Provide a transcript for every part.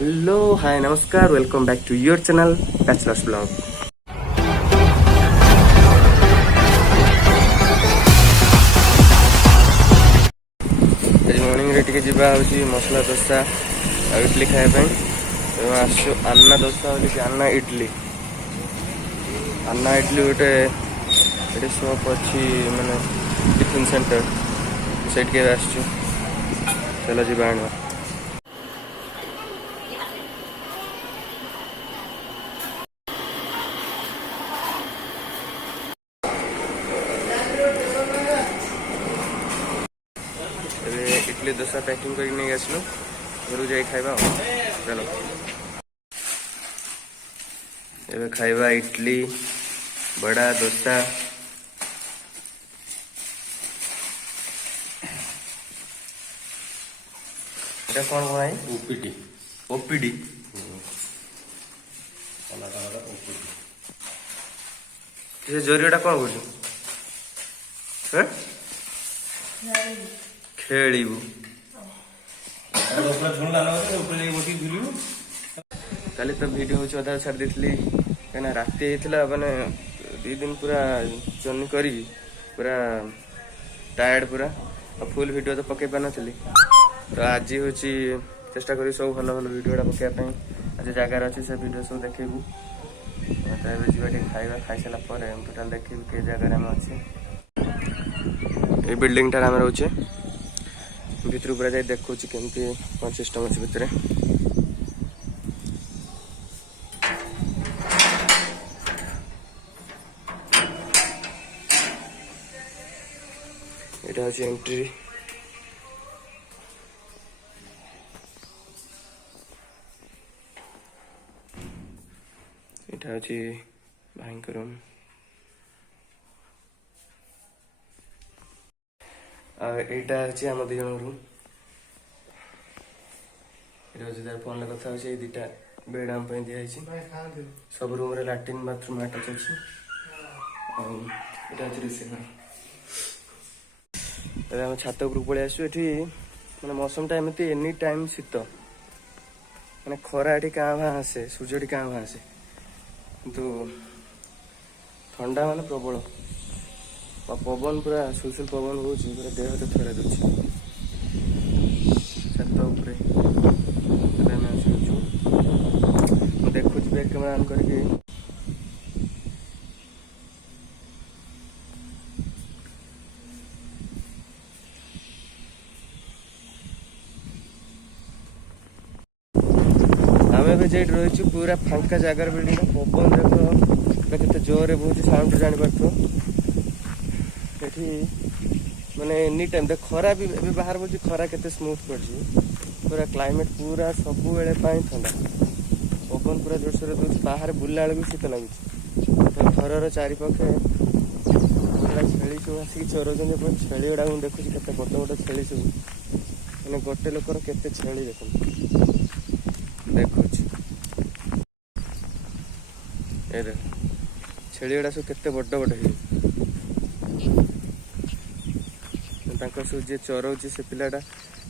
Hello hi नमस्कार welcome back to your channel bachelors blog. आज morning रे टिके जिबा होची मसला डोसा और इडली खाए तो आसु अन्ना डोसा बोली अन्ना इडली गोटे शॉप अच्छी माने टिफिन सेंटर से आसु चलो जी आना। इडली डोसा पैकिंग कर नहीं आसलु घर जाए खाइबा चलो एबे खाइबा इडली बड़ा डोसा। এটা কোন ভাই ওপিডি ওপিডি ସେ ଜରିଟା କ'ଣ କରୁଛୁ? ଖେଳିବୁ କାଲି ତ ଭିଡ଼ିଓ ହେଉଛି ଅଧା ଛାଡ଼ି ଦେଇଥିଲି କାହିଁକିନା ରାତି ହେଇଥିଲା ମାନେ 2 ଦିନ ପୁରା ଜର୍ଣ୍ଣି କରିକି ପୁରା ଟାୟାର୍ଡ ପୁରା ଆଉ ଫୁଲ୍ ଭିଡ଼ିଓ ତ ପକେଇ ପାରିନଥିଲି। ତ ଆଜି ହେଉଛି ଚେଷ୍ଟା କରିବି ସବୁ ଭଲ ଭଲ ଭିଡ଼ିଓଟା ପକେଇବା ପାଇଁ। ଆଜି ଜାଗାରେ ଅଛି ସେ ଭିଡ଼ିଓ ସବୁ ଦେଖେଇବୁ। ତ ଏବେ ଯିବା ଟିକେ ଖାଇବା ଖାଇସାରିଲା ପରେ ଟୋଟାଲ ଦେଖିବୁ କି ଜାଗାରେ ଆମେ ଅଛେ। এই বিল্ডিংটার ଆମେ ରହୁଛେ ଭିତରୁ ପୁରା ଯାଇ ଦେଖୁଛି କେମିତି କ'ଣ ସିଷ୍ଟମ ଅଛି ଭିତରେ। এটা হচ্ছে এন্ট্রি। এটা হচ্ছে ভাইঙ্কর রুম। এইটা হচ্ছে আমার 2 জনের রুম। এটা হচ্ছে তার ফোন কথা হচ্ছে এই 2টা বেড আম ପାଇଁ ଦିଆ ହେଇଛି। ସବୁ ରୁମରେ ଲାଟ୍ରିନ୍ ବାଥରୁମ୍ ଆଟାଚ୍ ଅଛି। ଆଉ এটা হচ্ছে রিসেপশন। ଏବେ ଆମେ ଛାତ ଉପରକୁ ପଳେଇ ଆସିଛୁ। ଏଠି ମାନେ ମୌସମଟା ଏମିତି ଏନି ଟାଇମ୍ ଶୀତ ମାନେ ଖରା ଏଠି କାଁ ଭାଁ ଆସେ ସୂର୍ଯ୍ୟ ଏଠି କାଁ ଭାଁ ଆସେ କିନ୍ତୁ ଥଣ୍ଡା ମାନେ ପ୍ରବଳ ପବନ ପୁରା ସୁଲସୁଲ ପବନ ହେଉଛି ପୁରା ଦେହ ହାତ ଥରେ ଦେଉଛି। ଛାତ ଉପରେ ଏବେ ଆମେ ଆସିଛୁ। ମୁଁ ଦେଖୁଛି ବ୍ୟାକ୍ କ୍ୟାମେରା ଅନ୍ କରିକି। ଆମେ ଏବେ ଯେଠି ରହିଛୁ ପୁରା ଫାଙ୍କା ଜାଗାରେ ବିଲ୍ଡିଂଟା ପବନ ଦେଖ କେତେ ଜୋରରେ ବହୁଛି ସାଉଣ୍ଡ ଜାଣିପାରୁଥିବ। ଏଠି ମାନେ ଏନି ଟାଇମ୍ ଦେଖ ଖରା ବି ଏବେ ବାହାର ପଡ଼ୁଛି ଖରା କେତେ ସ୍ମୁଥ୍ ପଡ଼ିଛି ପୁରା କ୍ଲାଇମେଟ୍ ପୁରା ସବୁବେଳେ ପାଇଁ ଥଣ୍ଡା ପବନ ପୁରା ଜୋରସୋରରେ ଦେଉଛି। ବାହାରେ ବୁଲିଲା ବେଳକୁ ଶୀତ ଲାଗୁଛି। ତ ଘରର ଚାରିପାଖେ ପୁରା ଛେଳି ସବୁ ଆସିକି ଚରଉଛନ୍ତି। ଆପଣ ଛେଳି ଗୁଡ଼ାକ ମୁଁ ଦେଖୁଛି କେତେ ବଡ଼ ବଡ଼ ଛେଳି ସବୁ ମାନେ ଗୋଟେ ଲୋକର କେତେ ଛେଳି ଦେଖନ୍ତୁ ଦେଖୁଛି ଏ ଦେଖ ଛେଳି ଗୁଡ଼ା ସବୁ କେତେ ବଡ଼ ବଡ଼ ହେଇଛି। ତାଙ୍କର ସବୁ ଯିଏ ଚରଉଛି ସେ ପିଲାଟା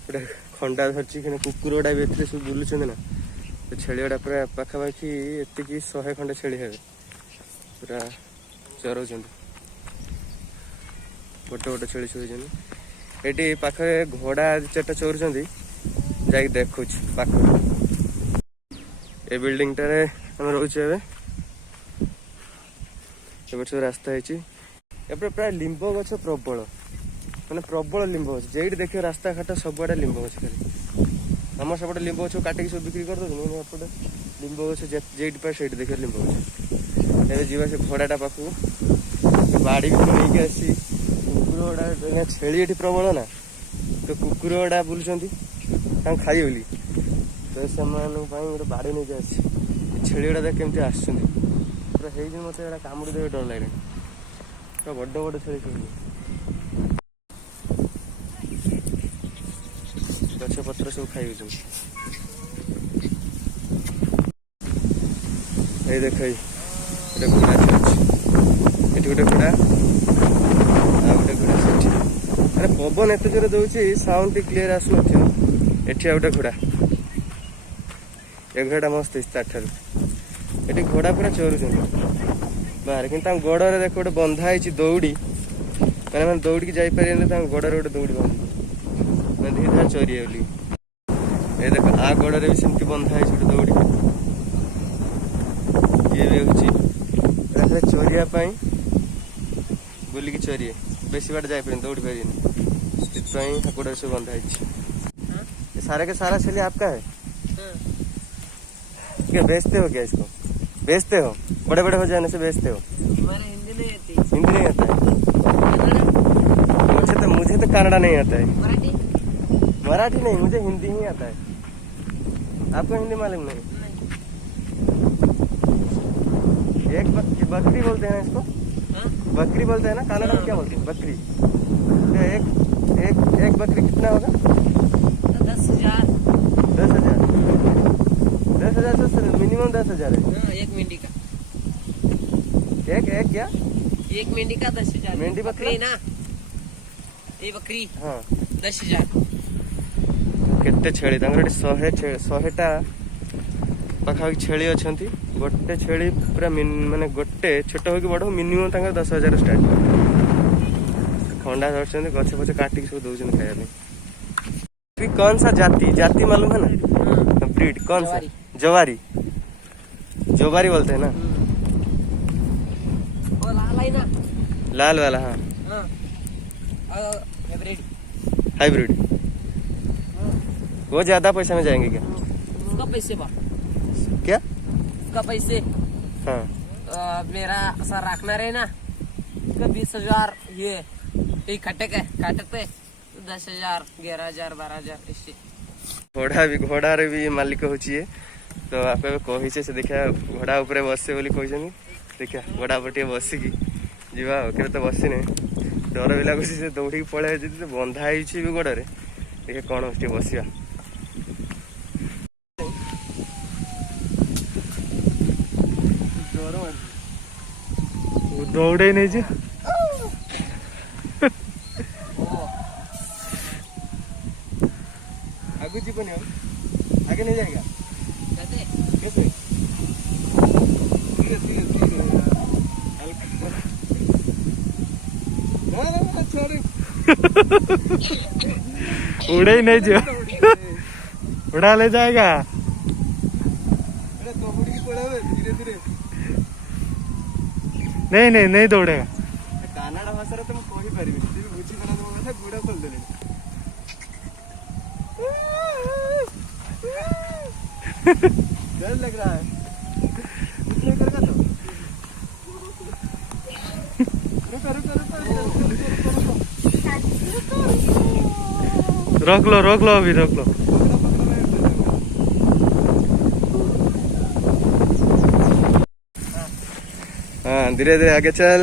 ପୁରା ଖଣ୍ଡା ଧରିଛି କିନ୍ତୁ କୁକୁର ଗୁଡ଼ା ବି ଏଥିରେ ସବୁ ବୁଲୁଛନ୍ତି ନା। ତ ଛେଳି ଗୁଡ଼ା ପୁରା ପାଖାପାଖି ଏତିକି 100 ଖଣ୍ଡେ ଛେଳି ହେବେ ପୁରା ଚରଉଛନ୍ତି। ବଡ଼ ବଡ଼ ଛେଳି ସବୁ ହେଇଛନ୍ତି। ଏଠି ପାଖରେ ଘୋଡ଼ା 4ଟା ଚରୁଛନ୍ତି ଯାଇକି ଦେଖୁଛି ପାଖରେ। ଏ ବିଲ୍ଡିଂଟାରେ ଆମେ ରହୁଛୁ ଏବେ ସବୁ ରାସ୍ତା ହେଇଛି। ଏବେ ପ୍ରାୟ ଲିମ୍ବ ଗଛ ପ୍ରବଳ ମାନେ ପ୍ରବଳ ଲିମ୍ବ ଗଛ ଯେଇଠି ଦେଖିବ ରାସ୍ତାଘାଟ ସବୁଆଡ଼େ ଲିମ୍ବ ଗଛ ଖାଲି। ଆମର ସେପଟେ ଲିମ୍ବ ଗଛ କାଟିକି ସବୁ ବିକ୍ରି କରିଦେଉଛନ୍ତି ଏପଟେ ଲିମ୍ବ ଗଛ ଯେଇଠି ପାଏ ସେଇଠି ଦେଖିବ ଲିମ୍ବ ଗଛ। ଏବେ ଯିବା ସେ ଘୋଡ଼ାଟା ପାଖକୁ ବାଡ଼ି ବି ନେଇକି ଆସି କୁକୁର ଗୁଡ଼ା ଛେଳି ଏଠି ପ୍ରବଳ ନା ତ କୁକୁର ଗୁଡ଼ା ବୁଲୁଛନ୍ତି ତାଙ୍କୁ ଖାଇ ବୋଲି ତ ସେମାନଙ୍କ ପାଇଁ ଗୋଟେ ବାଡ଼ି ନେଇକି ଆସିଛି। ଛେଳି ଗୁଡ଼ା ଦେଖ କେମିତି ଆସୁଛନ୍ତି ପୁରା ହେଇଛି ମୋତେ ଏଇଟା କାମୁଡ଼ି ଦେବେ ଡର ଲାଗିଲାଣି ପୁରା ବଡ଼ ବଡ଼ ଛେଳି ସବୁ ଗଛ ପତ୍ର ସବୁ ଖାଇଯାଉଛନ୍ତି। ଏଇ ଦେଖ ଗୋଟେ ଘୋଡ଼ା ଅଛି ଏଠି ଗୋଟେ ଘୋଡ଼ା ଆଉ ଗୋଟେ ଘୋଡ଼ା ସେଠି ମାନେ ପବନ ଏତେ ଜୋରେ ଦଉଛି ସାଉଣ୍ଡ କ୍ଲିୟର ଆସୁନଥିବ। ଏଠି ଆଉ ଗୋଟେ ଘୋଡ଼ା ए घोड़ा मस्त ठार ये घोड़ा पूरा चोरुଛନ୍ତି बाहर कि गोड़े देख गोटे बंधा है दौड़ी मैंने दौड़ की जापर गोड़े गोटे दौड़ी बंध मैंने धीरे धीरे चोरी बोली ये देख आ गोड़े भी सेमती बंधा है गोटे दौड़ी ये भी हूँ चोरिया बुलिकी चोरी बेसी बाट जापर दौड़ी पारे गोड़े सब बंधा है सारे के सारा छेली आपका है क्या बेचते हो क्या इसको बेचते हो बड़े बड़े हो जाने से बेचते हो हमारे हिंदी नहीं आता है मुझे तो कन्नड़ा नहीं आता है मराठी नहीं मुझे हिंदी ही आता है आपको हिंदी मालूम नहीं एक बकरी बोलते हैं इसको बकरी बोलते हैं ना कन्नड़ा में क्या बोलते हैं बकरी एक बकरी कितना होगा 10,000 से मिनिमम 10,000 है एक मेंढी का एक क्या एक मेंढी का 10,000 मेंढी बकरी ना ये बकरी हाँ 10,000 केते छेली तांकर 100टा पाखापाखि छेली अछंती गोटे छेली पूरा माने गोटे छोट हो कि बड़ मिनिमम तांकर 10,000 स्टार्ट खंडा धरछंती गछ पछ काटिक सब दउछन खाया पे कौन सा जाति मालूम है ना ब्रीड कौन सा जवारी बोलते हैं ना वो लाल है ना लाल वाला हाँ हाइब्रिड वो ज्यादा पैसे में जाएंगे क्या उसका पैसे क्या उसका पैसे हाँ मेरा सर रखना रहे ना उसका 20,000 ये काटे 10,000 11,000 12,000 इससे घोड़ा रे भी मालिक होची तो आप कही से देखा घोड़ा ऊपर बसे बोली कही देखा घोड़ा पर बसिकी जीवा के तो बसी नहीं डर भी लगुच से दौड़ी पड़े बंधा है गोड़े देखिए कौन हो बसिया दौड़े नहीं जी आगे जीवन आगे नहीं जाएगा कैसे उड़े ही नहीं जो उड़ा ले जाएगा नहीं दौड़ेगा कन्नड़ा भाषा तो मुझे कही पारि बुझी पारा कथा गुड़ा खोल दे डर लग रहा है इसलिए करेगा तो रोक लो अभी रोक लो हाँ धीरे धीरे आगे चल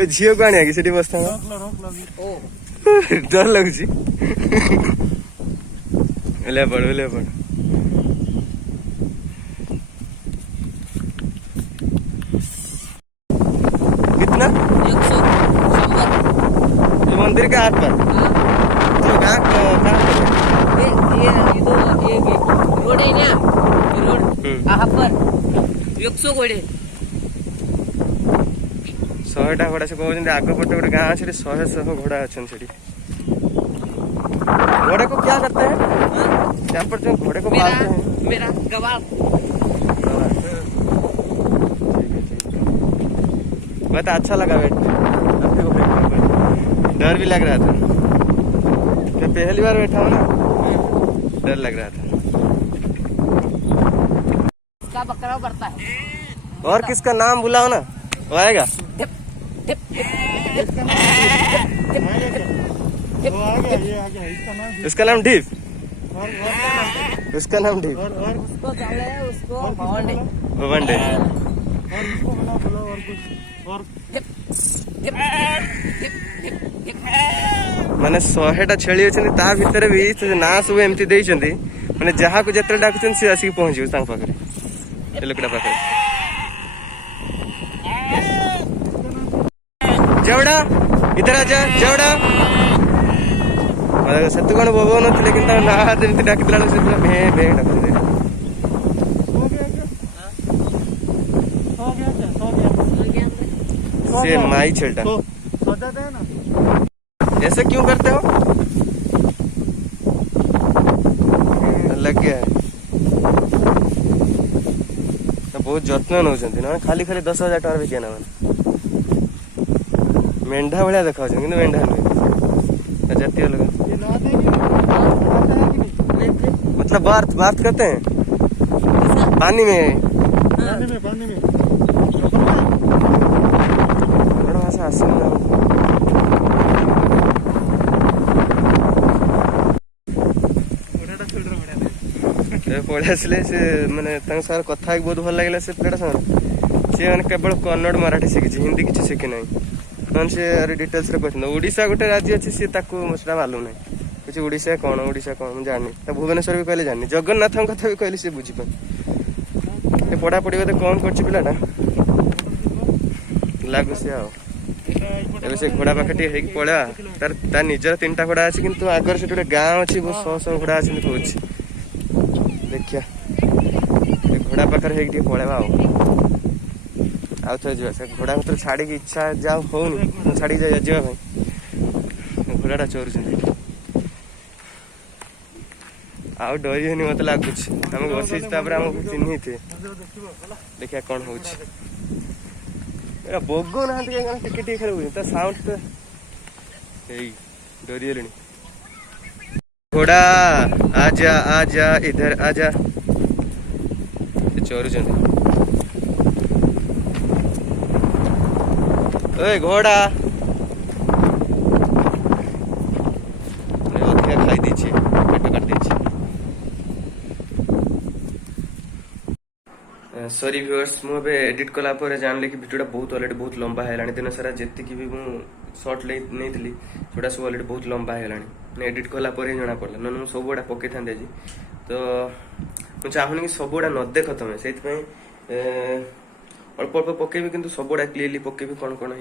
झील को आने से बस डर लगुच पड़ कितना 100 मंदिर के हाथ पर रोड है ना रोड पर 100 घोड़े 100टा घोड़ा से कहते आग पटे गोटे गाँव से 100 घोड़ा अच्छा घोड़े को क्या करते हैं यहाँ पर जो घोड़े को पालते हैं मेरा गवाह बहुत अच्छा लगा डर भी लग रहा था मैं पहली बार बैठा हूँ ना डर लग रहा था इसका बकरा बढ़ता है और किसका नाम बुलाओ ना वो आएगा इसका नाम ढीप उसका नाम ढीप उसको भवंडे माने 100टा छेली अच्छे ता भितर भी ना सब एमती देइछन्ती माने जहाँ को जत्रा डाकुछन से आसिक पहुँचे तांग पाखरे ए लोकड़ा पाखरे जेवड़ा इधर आजा जेवड़ा ସେତେ କଣ ବୋବଉ ନଥିଲେ କିନ୍ତୁ ନା ଯେମିତି ଡାକିଥିଲା ବେଳକୁ ସେ ପୁରା ଭେଁ ଭେଁ ଡାକୁଥିଲେ। से माई छेलटा सजाते हैं ना। ऐसे क्यों करते हो? लग गया है बहुत जत्न नौଛନ୍ତି ना खाली खाली 10,000 टଙ୍କା बिकिया ना मेंढा भलिया देखा कि मेंढा नुहे जातीय लोग ये नहा देंगे आता है कि नहीं? मतलब बार्थ बार्थ करते हैं पानी में पानी में बड़ा भाषा आसन पढ़े आसले से माने सार कथा बहुत भल लगे से पिलाटा सार सी मैंने केवल कन्नड़ मराठी शिखी हिंदी किसी शिखी ना नन से डिटेल्स कहते ओडिशा गोटे राज्य अच्छी सी सेटा मालूम ना किसी ओडिशा कौन मुझे जानी भुवनेश्वर भी कहले जानी जगन्नाथ कथा भी कहली सी बुझीपार पढ़ापढ़ी बोधे कौन कर पिलाटा लागू सी ए से घोड़ा पाखे टे पड़ा तार निजर 3टा घोड़ा अच्छी किंतु आगर से गोटे गाँव अच्छी बहुत 100 घोड़ा अच्छी कौन देखिया घोड़ा पाखे है पलैबा आउ थे जा घोड़ा भर छाड़ी इच्छा जाओ होनी छाड़ी जावाई घोड़ाटा चोरुच आउ डरी मत लगुच आम बसी आमको चिन्ह थे देखिया कौन हो बगो ना टे खेल साउंड तो डरी घोड़ा आजा आजा इधर आजा चोरुच घोड़ा खाई दीची पेट काट दीची सॉरी व्यूअर्स मुझे एडिट कला पर जानले कि वीडियोटा बहुत ऑलरेडी बहुत लंबा है दिन सारा जेति भी मु शॉर्ट नहीं थी छोटा सब ऑलरेडी बहुत लंबा है एडिट कला पर ही जना पड़ा ना मुझे सब गुड़ा पकई था आज तो मुझे चाहूनी कि सब गुड़ा न देख तुम से अल्प अल्प पकेबी कि सब गुड़ा क्लीयरली पकेबी कौन कौन है